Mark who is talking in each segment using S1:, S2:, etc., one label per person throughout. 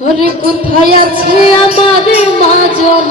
S1: ওরে কোথায় আছে আমার মা জন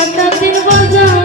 S1: রাখাতে বাজার।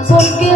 S1: Ataupun kita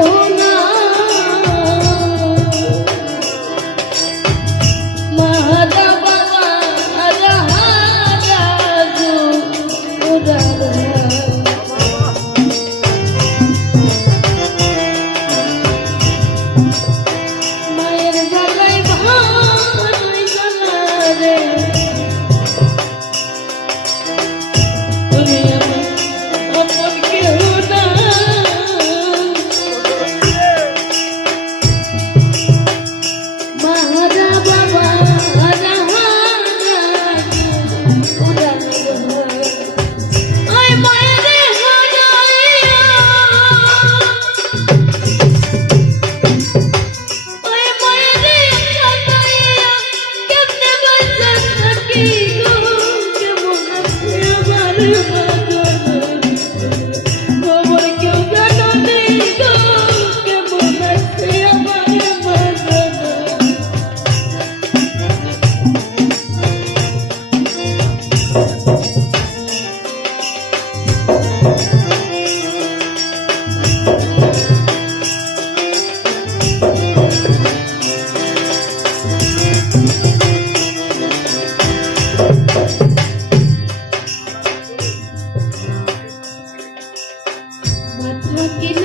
S1: What do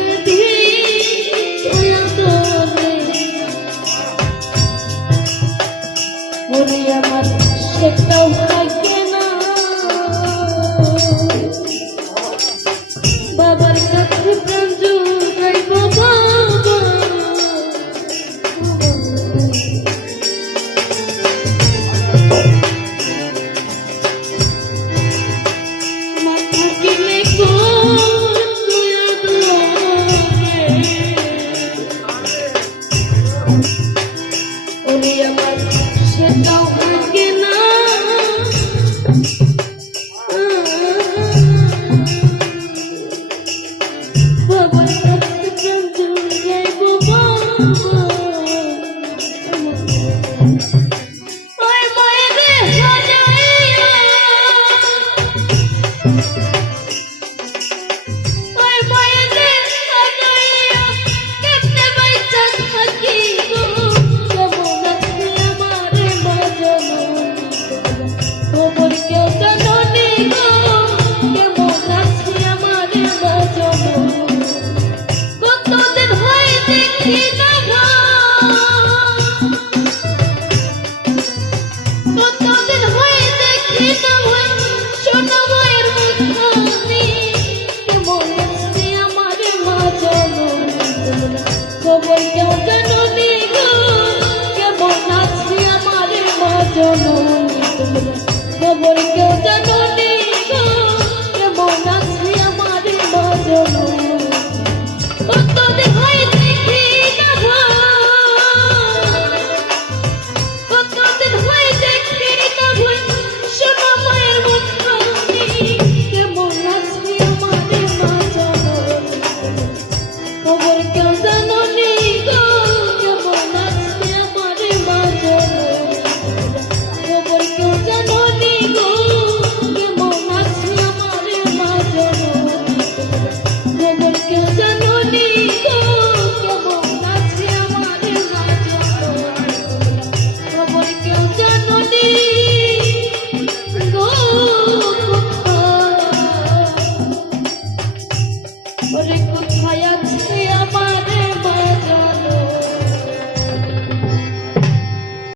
S1: খবর কেউ